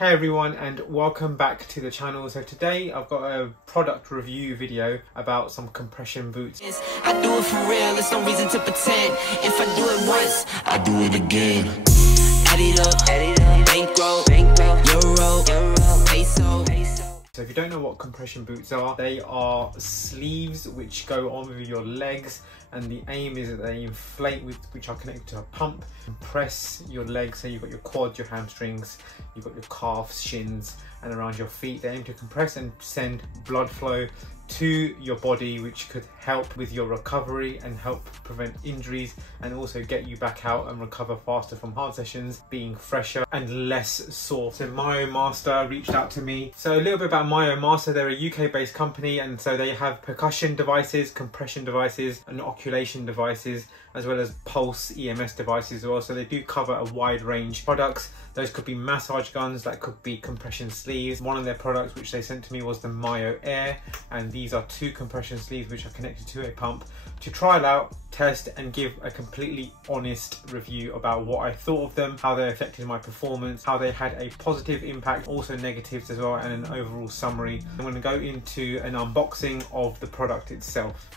Hey everyone, and welcome back to the channel. So today I've got a product review video about some compression boots. I do it for real, there's no reason to pretend. If I do it once, I do it again. Add it up, bankroll, euro, peso. So if you don't know what compression boots are, they are sleeves which go on with your legs, and the aim is that they inflate, which are connected to a pump, compress your legs. So you've got your quads, your hamstrings, you've got your calves, shins, and around your feet. They aim to compress and send blood flow to your body, which could help with your recovery and help prevent injuries, and also get you back out and recover faster from hard sessions, being fresher and less sore. So Myopump reached out to me. So a little bit about Myopump. They're a UK based company, and so they have percussion devices, compression devices, and inoculation devices, as well as pulse EMS devices as well. So they do cover a wide range of products. Those could be massage guns, that could be compression sleeves. One of their products which they sent to me was the Myo Air, and these are two compression sleeves which are connected to a pump to trial out, test, and give a completely honest review about what I thought of them, how they affected my performance, how they had a positive impact, also negatives as well, and an overall summary. I'm going to go into an unboxing of the product itself.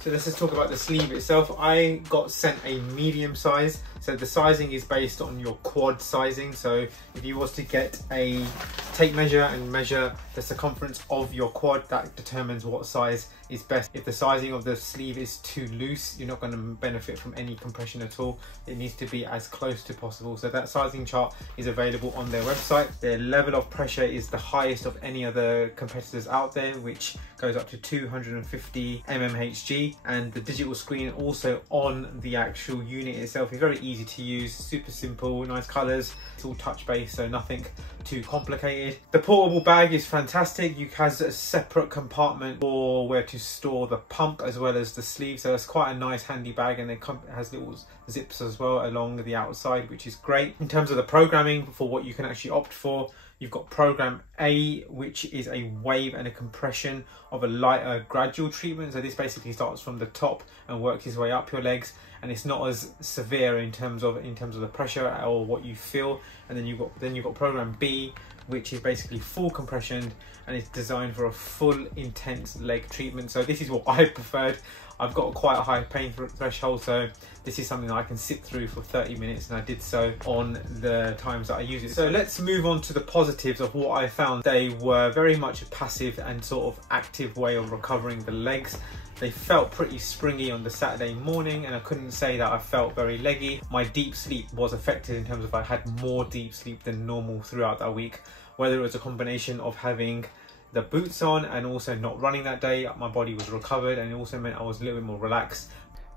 So let's just talk about the sleeve itself. I got sent a medium size. So the sizing is based on your quad sizing. So if you was to get a tape measure and measure the circumference of your quad, that determines what size is best. If the sizing of the sleeve is too loose, you're not going to benefit from any compression at all. It needs to be as close to possible. So that sizing chart is available on their website. Their level of pressure is the highest of any other competitors out there, which goes up to 250 mmHg, and the digital screen also on the actual unit itself is very easy to use, super simple, nice colors. It's all touch based, so nothing too complicated. The portable bag is fantastic. You has a separate compartment for where to store the pump as well as the sleeve, so it's quite a nice handy bag, and it has little zips as well along the outside, which is great. In terms of the programming for what you can actually opt for, you've got program A, which is a wave and a compression of a lighter gradual treatment. So this basically starts from the top and works its way up your legs, and it's not as severe in terms of the pressure or what you feel. And then you've got program B, which is basically full compression, and it's designed for a full intense leg treatment. So this is what I preferred. I've got quite a high pain threshold, so this is something that I can sit through for 30 minutes, and I did so on the times that I use it. So let's move on to the positives of what I found. They were very much a passive and sort of active way of recovering the legs. They felt pretty springy on the Saturday morning, and I couldn't say that I felt very leggy. My deep sleep was affected in terms of I had more deep sleep than normal throughout that week, whether it was a combination of having the boots on and also not running that day. My body was recovered, and it also meant I was a little bit more relaxed.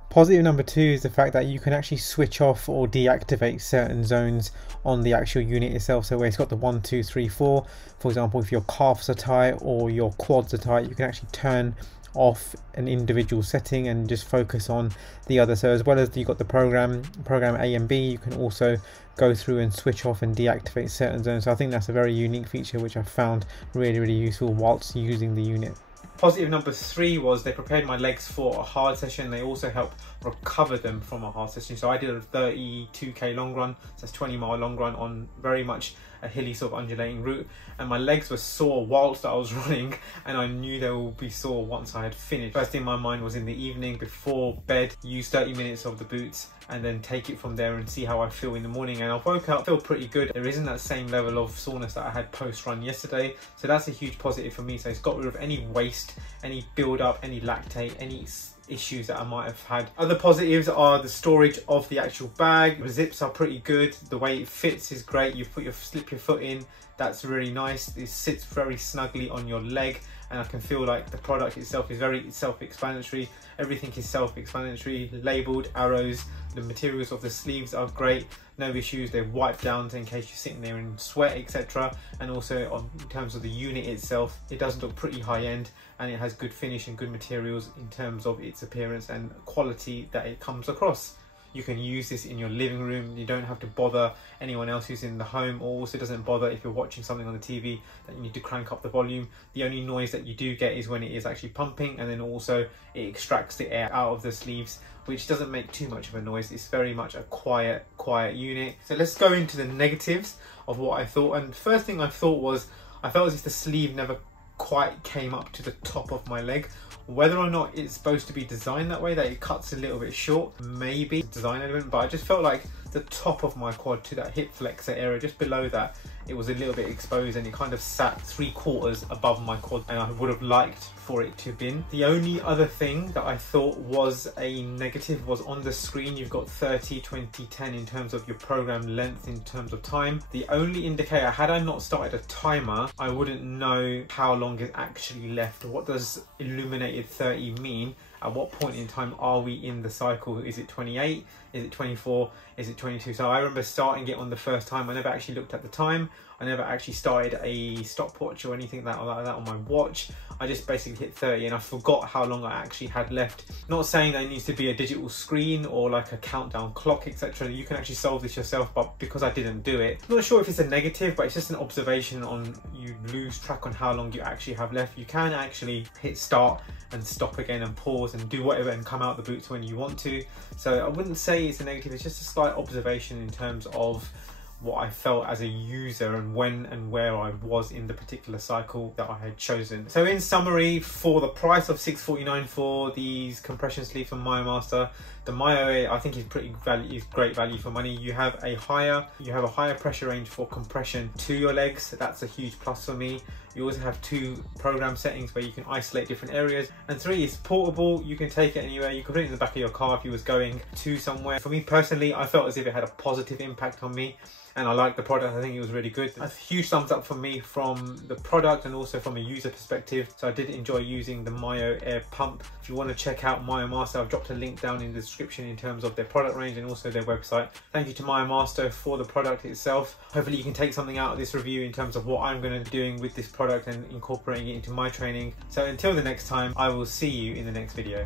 Positive number two is the fact that you can actually switch off or deactivate certain zones on the actual unit itself. So where it's got the 1, 2, 3, 4, for example, if your calves are tight or your quads are tight, you can actually turn off an individual setting and just focus on the other. So as well as you've got the program A and B, you can also go through and switch off and deactivate certain zones. So I think that's a very unique feature which I found really useful whilst using the unit. Positive number three was they prepared my legs for a hard session. They also help recover them from a hard session. So I did a 32k long run, so that's 20-mile long run on very much a hilly sort of undulating route, and my legs were sore whilst I was running, and I knew they would be sore once I had finished. First thing in my mind was in the evening before bed, use 30 minutes of the boots and then take it from there and see how I feel in the morning. And I woke up, feel pretty good. There isn't that same level of soreness that I had post-run yesterday, so that's a huge positive for me. So it's got rid of any waste, any build up, any lactate, any issues that I might have had. Other positives are the storage of the actual bag. The zips are pretty good. The way it fits is great. You slip your foot in, that's really nice. It sits very snugly on your leg, and I can feel like the product itself is very self-explanatory. Everything is self-explanatory, labeled, arrows. The materials of the sleeves are great, no issues. They're wiped down in case you're sitting there in sweat, etc. And also in terms of the unit itself, it does look pretty high end, and it has good finish and good materials in terms of its appearance and quality that it comes across. You can use this in your living room. You don't have to bother anyone else who's in the home, or also doesn't bother if you're watching something on the TV that you need to crank up the volume. The only noise that you do get is when it is actually pumping, and then also it extracts the air out of the sleeves, which doesn't make too much of a noise. It's very much a quiet unit. So let's go into the negatives of what I thought. And first thing I thought was, I felt as if the sleeve never quite came up to the top of my leg. Whether or not it's supposed to be designed that way, that it cuts a little bit short, maybe design element, but I just felt like the top of my quad to that hip flexor area, just below that, it was a little bit exposed, and it kind of sat 3/4 above my quad, and I would have liked for it to have been. The only other thing that I thought was a negative was on the screen you've got 30, 20, 10 in terms of your program length, in terms of time. The only indicator, had I not started a timer, I wouldn't know how long is actually left. What does illuminated 30 mean? At what point in time are we in the cycle? Is it 28? Is it 24? Is it 22? So I remember starting it on the first time. I never actually looked at the time. I never actually started a stopwatch or anything like that on my watch. I just basically hit 30 and I forgot how long I actually had left. Not saying that it needs to be a digital screen or like a countdown clock, etc. You can actually solve this yourself, but because I didn't do it, I'm not sure if it's a negative, but it's just an observation on, you lose track on how long you actually have left. You can actually hit start and stop again and pause and do whatever and come out the boots when you want to. So I wouldn't say it's a negative, it's just a slight observation in terms of what I felt as a user and when and where I was in the particular cycle that I had chosen. So in summary, for the price of $6.49 for these compression sleeves from MyoMaster, the Myo I think is great value for money. You have a higher pressure range for compression to your legs. That's a huge plus for me. You also have 2 program settings where you can isolate different areas, and 3, it's portable. You can take it anywhere. You can put it in the back of your car if you was going to somewhere. For me personally, I felt as if it had a positive impact on me, and I liked the product. I think it was really good. A huge thumbs up for me from the product and also from a user perspective. So I did enjoy using the Myo Air Pump. If you want to check out MyoMaster, I've dropped a link down in the description in terms of their product range and also their website. Thank you to MyoMaster for the product itself. Hopefully you can take something out of this review in terms of what I'm going to be doing with this product and incorporating it into my training. So until the next time, I will see you in the next video.